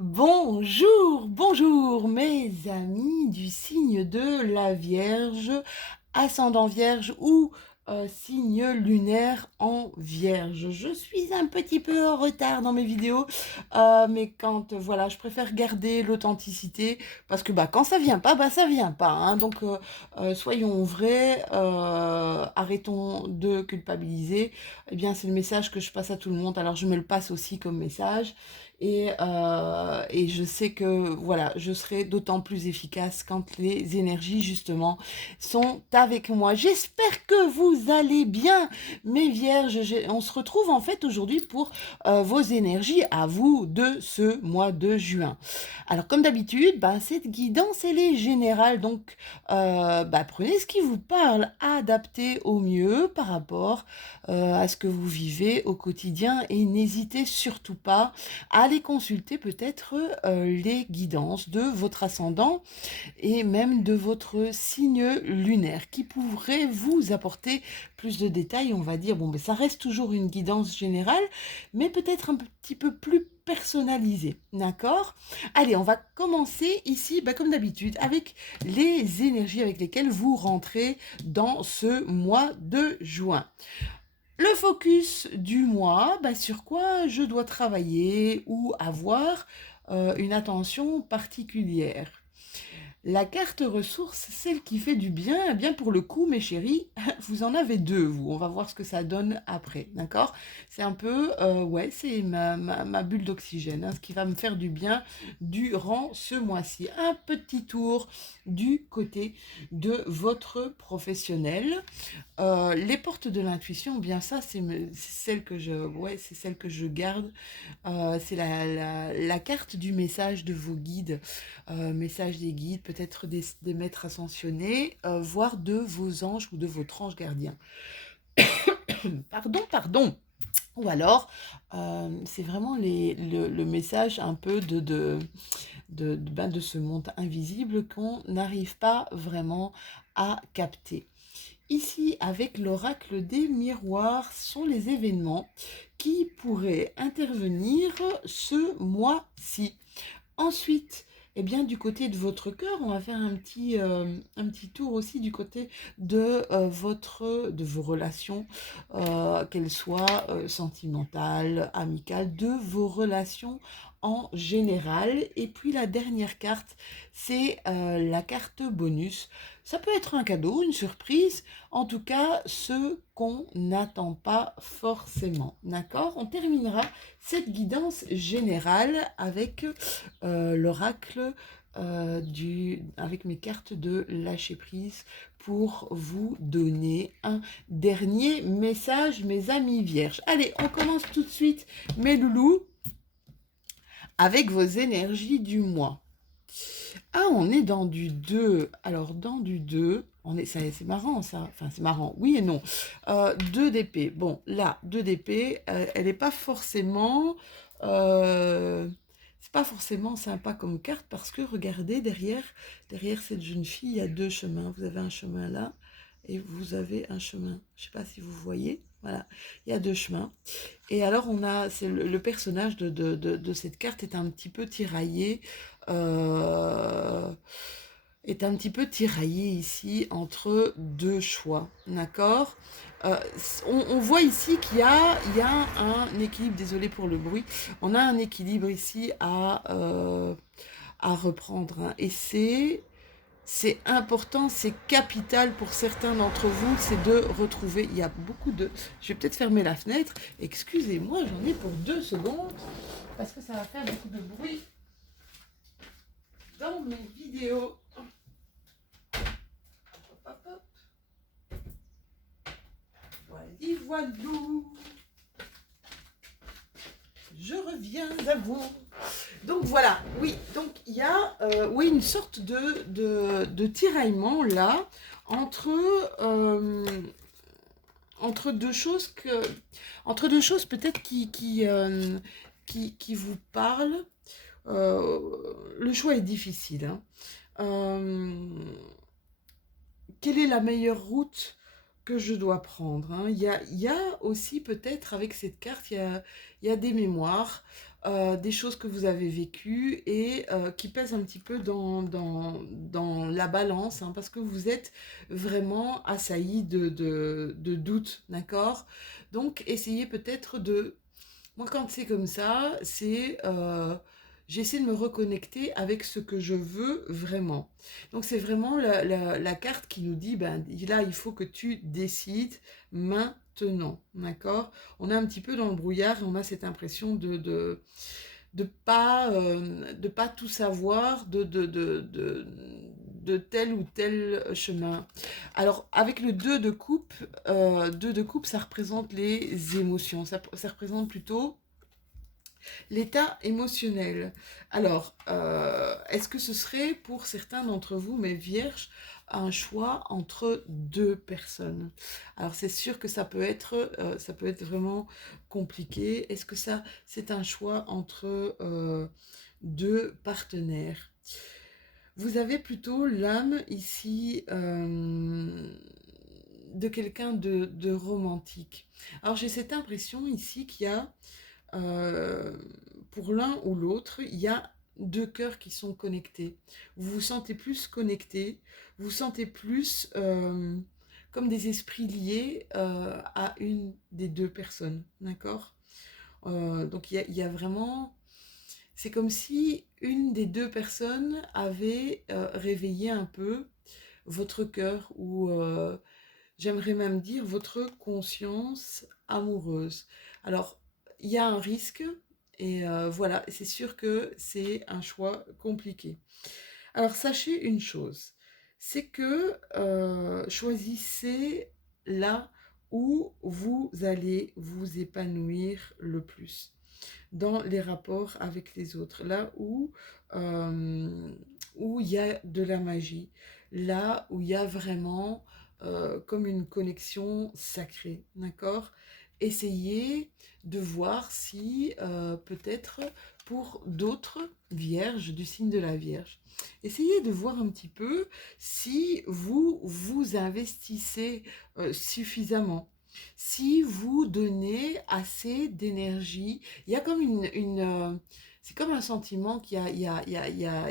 Bonjour, bonjour mes amis du signe de la Vierge, ascendant Vierge ou signe lunaire en Vierge. Je suis un petit peu en retard dans mes vidéos, mais quand voilà, je préfère garder l'authenticité parce que quand ça vient pas, ça vient pas. Hein. Donc soyons vrais, arrêtons de culpabiliser. Eh bien, c'est le message que je passe à tout le monde. Alors je me le passe aussi comme message. Et je sais que voilà, je serai d'autant plus efficace quand les énergies justement sont avec moi. J'espère que vous allez bien, mes vierges. On se retrouve en fait aujourd'hui pour vos énergies à vous de ce mois de juin. Alors comme d'habitude, cette guidance elle est générale, donc prenez ce qui vous parle, adaptez au mieux par rapport à ce que vous vivez au quotidien et n'hésitez surtout pas à aller consulter peut-être les guidances de votre ascendant et même de votre signe lunaire qui pourrait vous apporter plus de détails. On va dire, ça reste toujours une guidance générale, mais peut-être un petit peu plus personnalisée, d'accord? Allez, on va commencer ici, comme d'habitude, avec les énergies avec lesquelles vous rentrez dans ce mois de juin. Le focus du mois, sur quoi je dois travailler ou avoir une attention particulière. La carte ressource, celle qui fait du bien, eh bien pour le coup, mes chéris, vous en avez deux, vous. On va voir ce que ça donne après, d'accord? C'est un peu, ouais, c'est ma bulle d'oxygène, hein, ce qui va me faire du bien durant ce mois-ci. Un petit tour du côté de votre professionnel. Les portes de l'intuition, bien ça, c'est celle que c'est celle que je garde. C'est la carte du message de vos guides, message des guides, peut-être des maîtres ascensionnés, voire de vos anges ou de votre ange gardien. Pardon. Ou alors, c'est vraiment le message un peu de ce monde invisible qu'on n'arrive pas vraiment à capter. Ici, avec l'oracle des miroirs, sont les événements qui pourraient intervenir ce mois-ci. Ensuite, eh bien, du côté de votre cœur, on va faire un petit tour aussi du côté de vos relations, qu'elles soient sentimentales, amicales, de vos relations en général. Et puis la dernière carte, c'est la carte bonus. Ça peut être un cadeau, une surprise, en tout cas ce qu'on n'attend pas forcément. D'accord? On terminera cette guidance générale avec l'oracle avec mes cartes de lâcher prise pour vous donner un dernier message, mes amis vierges. Allez, on commence tout de suite, mes loulous, avec vos énergies du mois. Ah, on est dans du 2. Alors, dans du 2, c'est marrant ça. Enfin, c'est marrant, oui et non. 2 d'épée. Bon, là, 2 d'épée, elle n'est pas forcément... c'est pas forcément sympa comme carte parce que regardez, derrière cette jeune fille, il y a deux chemins. Vous avez un chemin là et vous avez un chemin. Je sais pas si vous voyez. Voilà, il y a deux chemins. Et alors, le personnage de cette carte est un petit peu tiraillé, euh, ici entre deux choix, d'accord? On voit ici qu'il y a un équilibre, désolé pour le bruit, on a un équilibre ici à reprendre, hein, et c'est important, c'est capital pour certains d'entre vous, c'est de retrouver, il y a beaucoup de... Je vais peut-être fermer la fenêtre, excusez-moi, j'en ai pour 2 secondes, parce que ça va faire beaucoup de bruit dans mes vidéos. Hop, hop, hop. Voilou. Je reviens à vous. Donc voilà, oui, donc il y a une sorte de tiraillement là entre, entre deux choses peut-être qui vous parlent. Le choix est difficile, hein. Quelle est la meilleure route que je dois prendre, hein? Il y a aussi peut-être avec cette carte, il y a des mémoires. des choses que vous avez vécues et qui pèsent un petit peu dans la balance, hein, parce que vous êtes vraiment assailli de doutes, d'accord? Donc, essayez peut-être de... Moi, quand c'est comme ça, c'est... j'essaie de me reconnecter avec ce que je veux vraiment. Donc, c'est vraiment la carte qui nous dit, ben, là, il faut que tu décides maintenant, d'accord? On est un petit peu dans le brouillard et on a cette impression de pas tout savoir de tel ou tel chemin. Alors, avec le 2 de coupe, 2 de coupe, ça représente les émotions. Ça représente plutôt l'état émotionnel. Alors, est-ce que ce serait pour certains d'entre vous, mes vierges, un choix entre deux personnes? Alors, c'est sûr que ça peut être vraiment compliqué. Est-ce que ça, c'est un choix entre deux partenaires? Vous avez plutôt l'âme ici de quelqu'un de romantique. Alors, j'ai cette impression ici qu'il y a euh, pour l'un ou l'autre, il y a deux cœurs qui sont connectés. Vous vous sentez plus connecté, vous vous sentez plus comme des esprits liés à une des deux personnes, d'accord? Donc il y a vraiment... C'est comme si une des deux personnes avait réveillé un peu votre cœur ou j'aimerais même dire votre conscience amoureuse. Alors, il y a un risque et voilà, c'est sûr que c'est un choix compliqué. Alors, sachez une chose, c'est que choisissez là où vous allez vous épanouir le plus dans les rapports avec les autres, là où il y a de la magie, là où il y a vraiment comme une connexion sacrée, d'accord? Essayez de voir si peut-être pour d'autres vierges du signe de la Vierge, essayez de voir un petit peu si vous vous investissez suffisamment, si vous donnez assez d'énergie. Il y a comme c'est comme un sentiment qu'il y a, il y a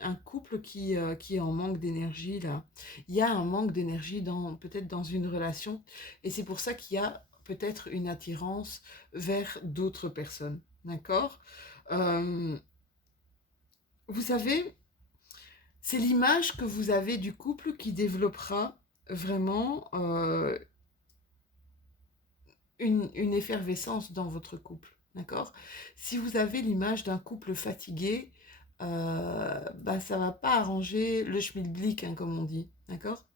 un couple qui est en manque d'énergie là. Il y a un manque d'énergie peut-être dans une relation et c'est pour ça qu'il y a peut-être une attirance vers d'autres personnes. D'accord? Euh, Vous savez, c'est l'image que vous avez du couple qui développera vraiment une effervescence dans votre couple, d'accord? Si vous avez l'image d'un couple fatigué, bah, ça va pas arranger le schmilblick, hein, comme on dit, d'accord?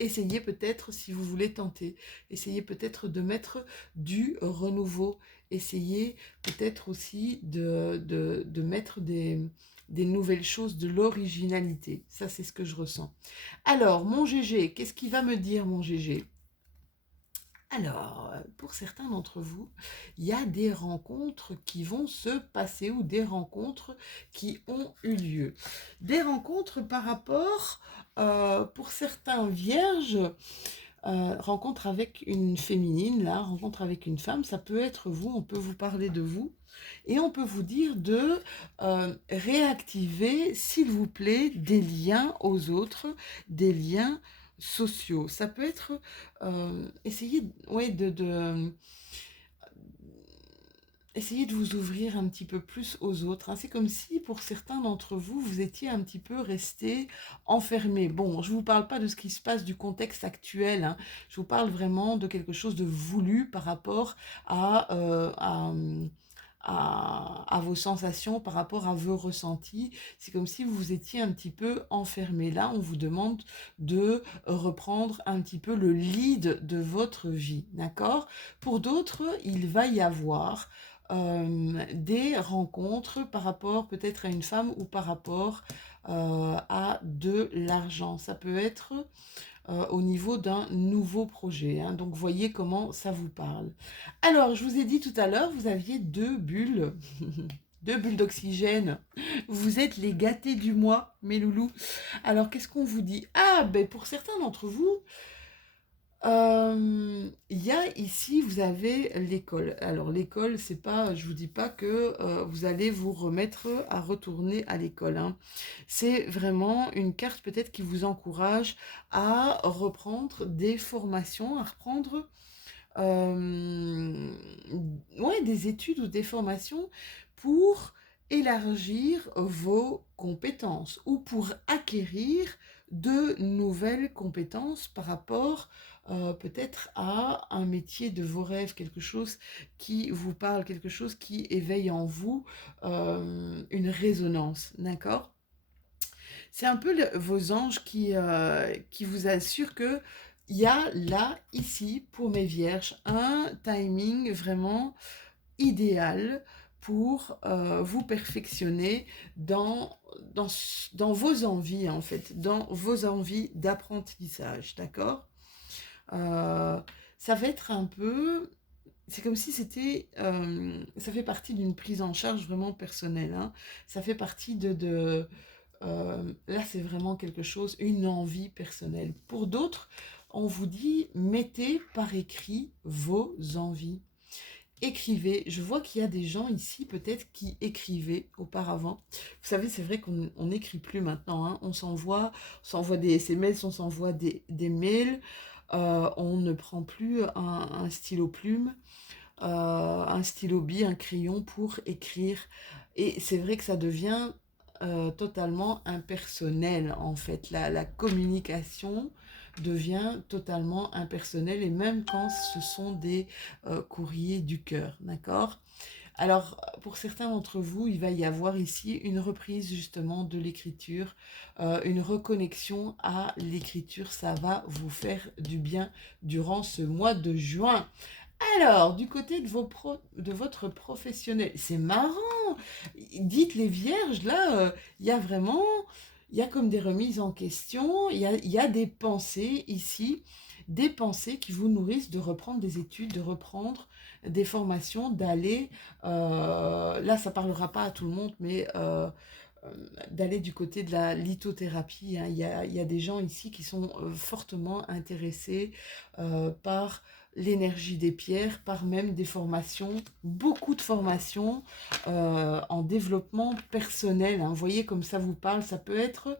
Essayez peut-être, si vous voulez tenter, essayez peut-être de mettre du renouveau, essayez peut-être aussi de mettre des nouvelles choses, de l'originalité. Ça, c'est ce que je ressens. Alors, mon GG, qu'est-ce qu'il va me dire, mon GG? Alors, pour certains d'entre vous, il y a des rencontres qui vont se passer ou des rencontres qui ont eu lieu. Des rencontres par rapport, pour certains vierges, rencontre avec une féminine, là, rencontre avec une femme, ça peut être vous, on peut vous parler de vous. Et on peut vous dire de réactiver, s'il vous plaît, des liens aux autres, des liens sociaux. Ça peut être essayer ouais, essayez de vous ouvrir un petit peu plus aux autres, hein. C'est comme si pour certains d'entre vous, vous étiez un petit peu resté enfermé. Bon, je ne vous parle pas de ce qui se passe du contexte actuel, hein. Je vous parle vraiment de quelque chose de voulu par rapport à, à vos sensations, par rapport à vos ressentis. C'est comme si vous étiez un petit peu enfermé. Là, on vous demande de reprendre un petit peu le lead de votre vie, d'accord? Pour d'autres, il va y avoir des rencontres par rapport peut-être à une femme ou par rapport à de l'argent. Ça peut être au niveau d'un nouveau projet, hein. Donc voyez comment ça vous parle. Alors, je vous ai dit tout à l'heure, vous aviez deux bulles. Deux bulles d'oxygène. Vous êtes les gâtés du mois, mes loulous. Alors, qu'est-ce qu'on vous dit? Ah, ben pour certains d'entre vous, Il y a ici, vous avez l'école. Alors l'école, c'est pas, je vous dis pas que vous allez vous remettre à retourner à l'école, hein. C'est vraiment une carte peut-être qui vous encourage à reprendre des formations, à reprendre euh, ouais, des études ou des formations pour élargir vos compétences ou pour acquérir de nouvelles compétences par rapport peut-être à un métier de vos rêves, quelque chose qui vous parle, quelque chose qui éveille en vous une résonance, d'accord? C'est un peu vos anges qui vous assurent que il y a là, ici, pour mes vierges, un timing vraiment idéal pour vous perfectionner dans vos envies, en fait, dans vos envies d'apprentissage, d'accord? Euh, Ça va être un peu... C'est comme si c'était... ça fait partie d'une prise en charge vraiment personnelle, hein. Ça fait partie là, c'est vraiment quelque chose, une envie personnelle. Pour d'autres, on vous dit, mettez par écrit vos envies. Écrivez. Je vois qu'il y a des gens ici, peut-être, qui écrivaient auparavant. Vous savez, c'est vrai qu'on n'écrit plus maintenant, hein. On s'envoie des SMS, on s'envoie des mails. On ne prend plus un stylo plume, un stylo bille, un crayon pour écrire. Et c'est vrai que ça devient totalement impersonnel, en fait. La communication devient totalement impersonnelle, et même quand ce sont des courriers du cœur, d'accord? Alors, pour certains d'entre vous, il va y avoir ici une reprise justement de l'écriture, une reconnexion à l'écriture. Ça va vous faire du bien durant ce mois de juin. Alors, du côté de votre professionnel, c'est marrant. Dites les vierges, là, il y a vraiment, il y a comme des remises en question, il y a des pensées ici, des pensées qui vous nourrissent de reprendre des études, de reprendre des formations, d'aller, là, ça parlera pas à tout le monde, mais euh, d'aller du côté de la lithothérapie, hein. Il y a des gens ici qui sont fortement intéressés par l'énergie des pierres, par même des formations, beaucoup de formations en développement personnel, hein. Vous voyez comme ça vous parle, ça peut être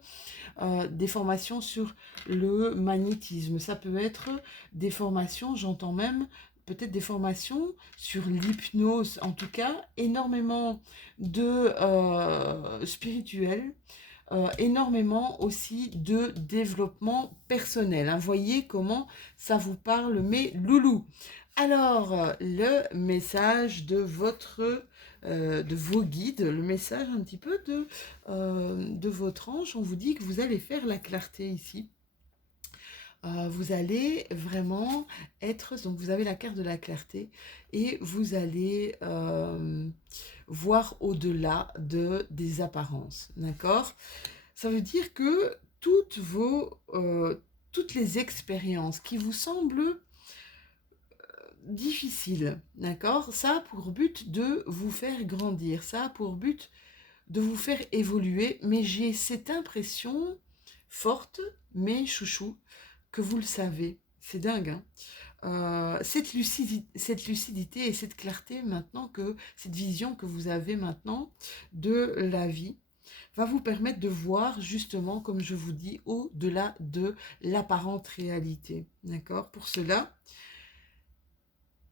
des formations sur le magnétisme, ça peut être des formations, j'entends même peut-être des formations sur l'hypnose, en tout cas énormément de spirituel, énormément aussi de développement personnel, hein. Voyez comment ça vous parle, mes loulous. Alors, le message de vos guides, le message un petit peu de votre ange, on vous dit que vous allez faire la clarté ici. Vous allez vraiment être, donc vous avez la carte de la clarté, et vous allez voir au-delà des apparences, d'accord? Ça veut dire que toutes les expériences qui vous semblent difficiles, d'accord? Ça a pour but de vous faire grandir, ça a pour but de vous faire évoluer, mais j'ai cette impression forte, mes chouchous, que vous le savez. C'est dingue, hein? Cette lucidité et cette clarté maintenant, cette vision que vous avez maintenant de la vie, va vous permettre de voir justement, comme je vous dis, au-delà de l'apparente réalité. D'accord? Pour cela,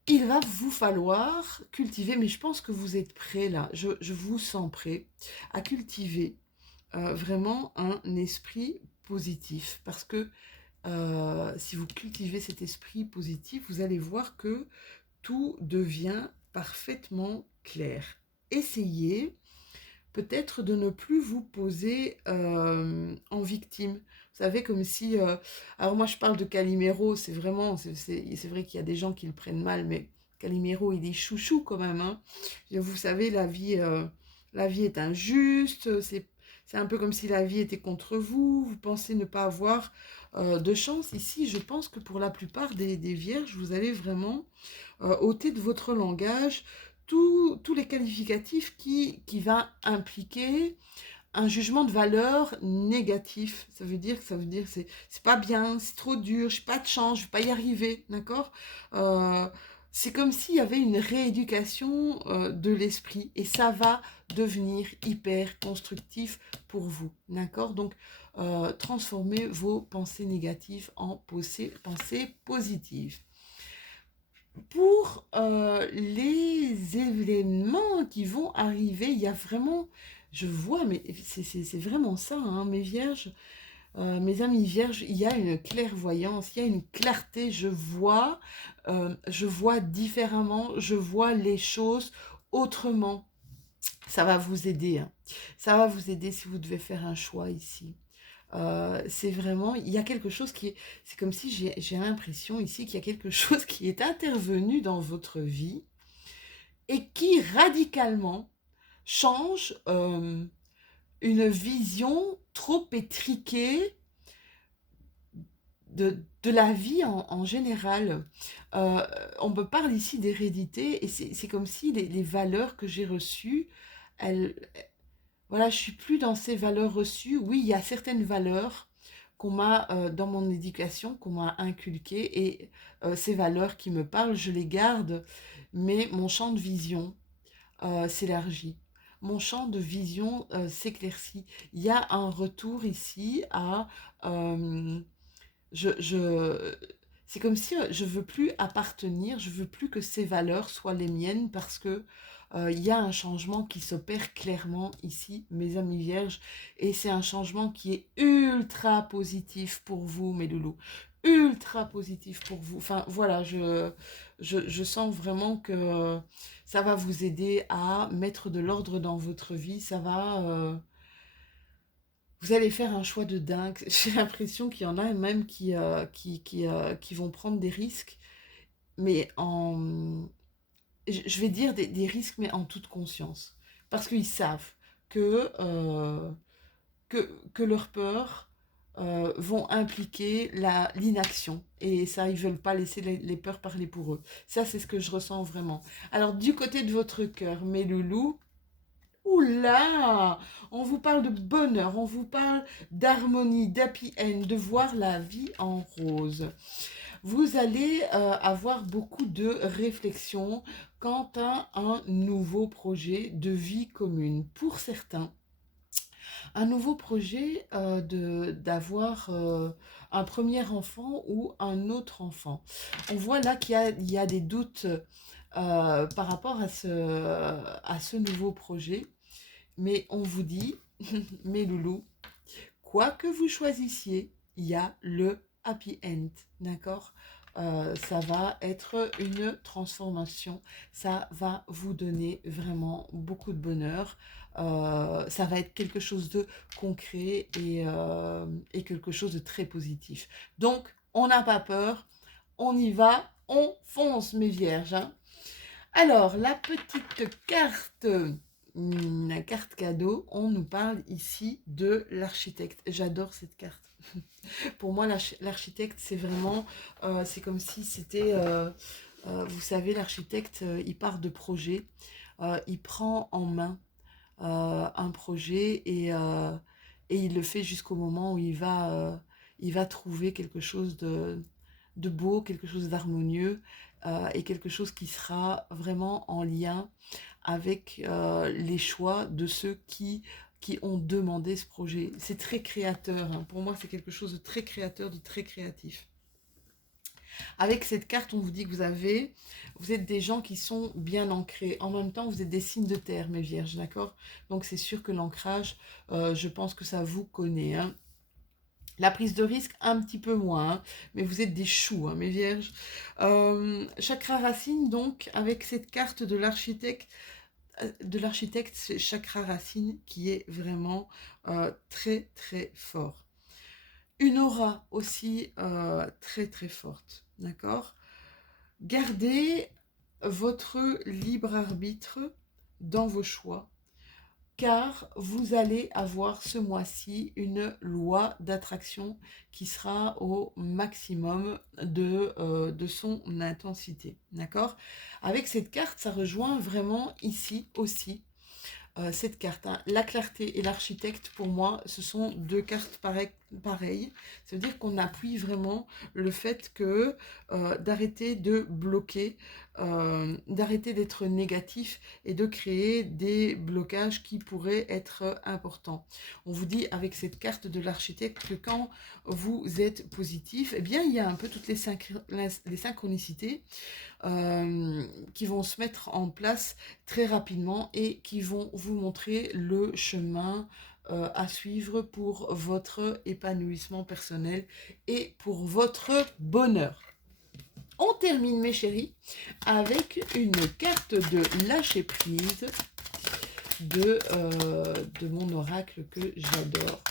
il va vous falloir cultiver, mais je pense que vous êtes prêts là, je vous sens prêts à cultiver vraiment un esprit positif. Parce que si vous cultivez cet esprit positif, vous allez voir que tout devient parfaitement clair. Essayez peut-être de ne plus vous poser en victime. Vous savez, comme si... alors moi, je parle de Calimero, c'est vraiment... C'est vrai qu'il y a des gens qui le prennent mal, mais Calimero, il est chouchou quand même, hein. Et vous savez, la vie est injuste, c'est un peu comme si la vie était contre vous, vous pensez ne pas avoir de chance. Ici, je pense que pour la plupart des vierges, vous allez vraiment ôter de votre langage tous les qualificatifs qui va impliquer un jugement de valeur négatif. Ça veut dire que c'est pas bien, c'est trop dur, j'ai pas de chance, je vais pas y arriver, d'accord? Euh, c'est comme s'il y avait une rééducation de l'esprit et ça va devenir hyper constructif pour vous, d'accord? Donc, transformez vos pensées négatives en pensées positives. Pour les événements qui vont arriver, il y a vraiment, je vois, mais c'est vraiment ça, hein, mes vierges, mes amis vierges, il y a une clairvoyance, il y a une clarté, je vois différemment, je vois les choses autrement. Ça va vous aider, hein. Ça va vous aider si vous devez faire un choix ici. C'est vraiment, il y a quelque chose c'est comme si j'ai l'impression ici qu'il y a quelque chose qui est intervenu dans votre vie et qui radicalement change une vision trop étriquée de la vie en général. Euh, on me parle ici d'hérédité et c'est comme si les valeurs que j'ai reçues, elles, voilà, je suis plus dans ces valeurs reçues. Oui, il y a certaines valeurs qu'on m'a dans mon éducation, qu'on m'a inculquées et ces valeurs qui me parlent, je les garde, mais mon champ de vision s'élargit. Mon champ de vision s'éclaircit. Il y a un retour ici à euh, je c'est comme si je veux plus appartenir, je veux plus que ces valeurs soient les miennes parce que il y a un changement qui s'opère clairement ici, mes amis vierges, et c'est un changement qui est ultra positif pour vous, mes loulous, ultra positif pour vous. Enfin voilà, je sens vraiment que ça va vous aider à mettre de l'ordre dans votre vie, ça va vous allez faire un choix de dingue. J'ai l'impression qu'il y en a même qui vont prendre des risques, mais je vais dire des risques, mais en toute conscience. Parce qu'ils savent que, euh, que leurs peurs vont impliquer l'inaction. Et ça, ils ne veulent pas laisser les peurs parler pour eux. Ça, c'est ce que je ressens vraiment. Alors, du côté de votre cœur, mes loulous, oula, on vous parle de bonheur, on vous parle d'harmonie, d'happy end, de voir la vie en rose. Vous allez avoir beaucoup de réflexions quant à un nouveau projet de vie commune. Pour certains, un nouveau projet d'avoir un premier enfant ou un autre enfant. On voit là il y a des doutes par rapport à ce nouveau projet. Mais on vous dit, mes loulous, quoi que vous choisissiez, il y a le happy end, d'accord? Ça va être une transformation, ça va vous donner vraiment beaucoup de bonheur, ça va être quelque chose de concret et quelque chose de très positif. Donc, on n'a pas peur, on y va, on fonce, mes vierges, hein. Alors, la petite carte, la carte cadeau, on nous parle ici de l'architecte. J'adore cette carte. Pour moi, l'architecte, c'est vraiment, c'est comme si c'était, vous savez, l'architecte, il part de projet, il prend en main un projet et il le fait jusqu'au moment où il va trouver quelque chose de beau, quelque chose d'harmonieux et quelque chose qui sera vraiment en lien avec les choix de ceux qui ont demandé ce projet. C'est très créateur, hein. Pour moi, c'est quelque chose de très créateur, de très créatif. Avec cette carte, on vous dit que vous êtes des gens qui sont bien ancrés. En même temps, vous êtes des signes de terre, mes vierges, d'accord? Donc, c'est sûr que l'ancrage, je pense que ça vous connaît, hein. La prise de risque, un petit peu moins, hein, mais vous êtes des choux, hein, mes vierges. Chakra racine, donc, avec cette carte de l'architecte, c'est chakra racine qui est vraiment très, très fort. Une aura aussi très, très forte, d'accord? Gardez votre libre arbitre dans vos choix, car vous allez avoir ce mois-ci une loi d'attraction qui sera au maximum de son intensité. D'accord? Avec cette carte, ça rejoint vraiment ici aussi cette carte, hein. La clarté et l'architecte, pour moi, ce sont deux cartes pareilles. Ça veut dire qu'on appuie vraiment le fait que d'arrêter de bloquer, d'arrêter d'être négatif et de créer des blocages qui pourraient être importants. On vous dit avec cette carte de l'architecte que quand vous êtes positif, eh bien, il y a un peu toutes les synchronicités qui vont se mettre en place très rapidement et qui vont vous montrer le chemin à suivre pour votre épanouissement personnel et pour votre bonheur. On termine, mes chéris, avec une carte de lâcher prise de mon oracle que j'adore.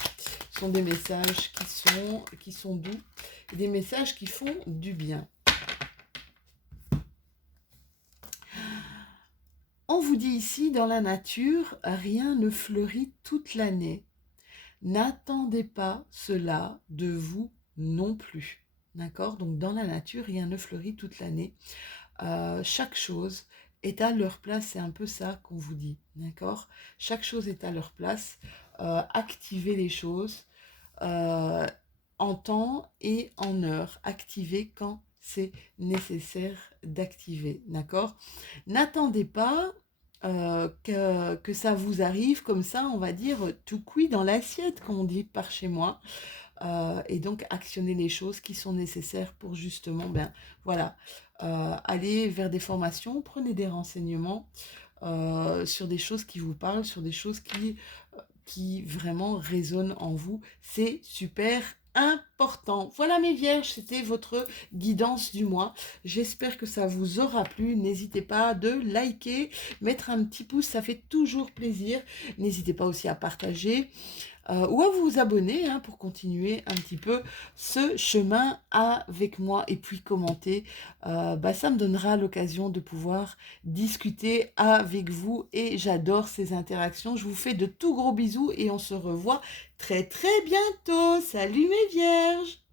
Ce sont des messages qui sont doux, des messages qui font du bien. On vous dit ici, dans la nature, rien ne fleurit toute l'année. N'attendez pas cela de vous non plus. D'accord? Donc, dans la nature, rien ne fleurit toute l'année. Chaque chose est à leur place, c'est un peu ça qu'on vous dit. D'accord? Chaque chose est à leur place. Activez les choses en temps et en heure. Activez quand c'est nécessaire d'activer, d'accord? N'attendez pas que ça vous arrive comme ça, on va dire, tout cuit dans l'assiette, comme on dit par chez moi. Et donc, actionnez les choses qui sont nécessaires pour justement, ben voilà, aller vers des formations, prenez des renseignements sur des choses qui vous parlent, sur des choses qui vraiment résonnent en vous. C'est super important. Voilà mes vierges, c'était votre guidance du mois. J'espère que ça vous aura plu. N'hésitez pas de liker, mettre un petit pouce, ça fait toujours plaisir. N'hésitez pas aussi à partager ou à vous abonner pour continuer un petit peu ce chemin avec moi et puis commenter. Ça me donnera l'occasion de pouvoir discuter avec vous et j'adore ces interactions. Je vous fais de tout gros bisous et on se revoit très très bientôt. Salut mes vierges!